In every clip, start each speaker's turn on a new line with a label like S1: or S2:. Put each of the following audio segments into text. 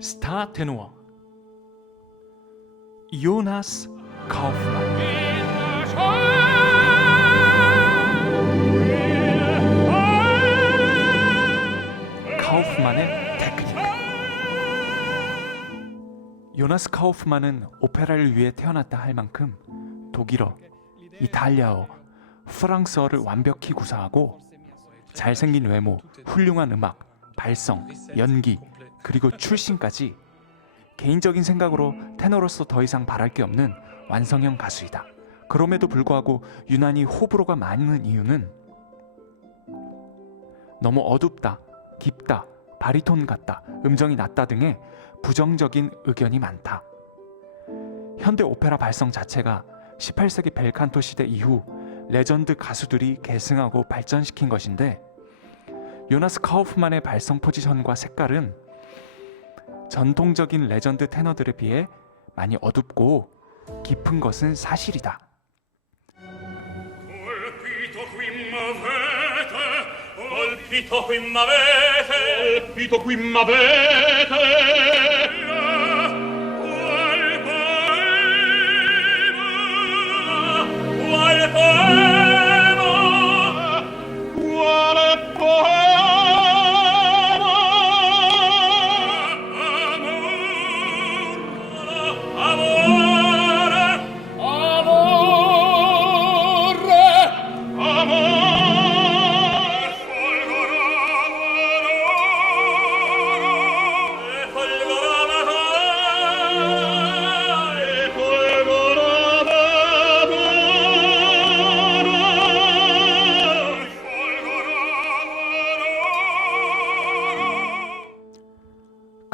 S1: 스타 테노어 요나스 카우프만. 카우프만의 테크닉. 요나스 카우프만은 오페라를 위해 태어났다 할 만큼 독일어, 이탈리아어, 프랑스어를 완벽히 구사하고 잘생긴 외모, 훌륭한 음악, 발성, 연기, 그리고 출신까지 개인적인 생각으로 테너로서 더 이상 바랄 게 없는 완성형 가수이다. 그럼에도 불구하고 유난히 호불호가 많은 이유는 너무 어둡다, 깊다, 바리톤 같다, 음정이 낮다 등의 부정적인 의견이 많다. 현대 오페라 발성 자체가 18세기 벨칸토 시대 이후 레전드 가수들이 계승하고 발전시킨 것인데 요나스 카우프만의 발성 포지션과 색깔은 전통적인 레전드 테너들에 비해 많이 어둡고 깊은 것은 사실이다.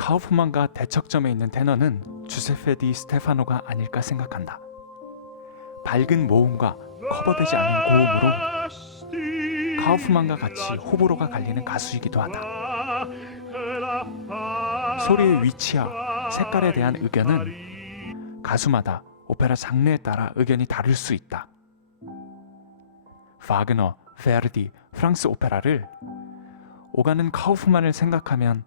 S1: 카우프만과 대척점에 있는 테너는 주세페 디 스테파노가 아닐까 생각한다. 밝은 모음과 커버되지 않은 고음으로 카우프만과 같이 호불호가 갈리는 가수이기도 하다. 소리의 위치와 색깔에 대한 의견은 가수마다 오페라 장르에 따라 의견이 다를 수 있다. 바그너, 베르디, 프랑스 오페라를 오가는 카우프만을 생각하면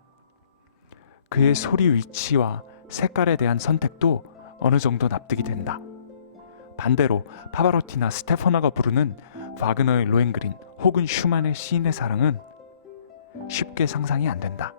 S1: 그의 소리 위치와 색깔에 대한 선택도 어느 정도 납득이 된다. 반대로 파바로티나 스테파나가 부르는 바그너의 로엔그린 혹은 슈만의 시인의 사랑은 쉽게 상상이 안 된다.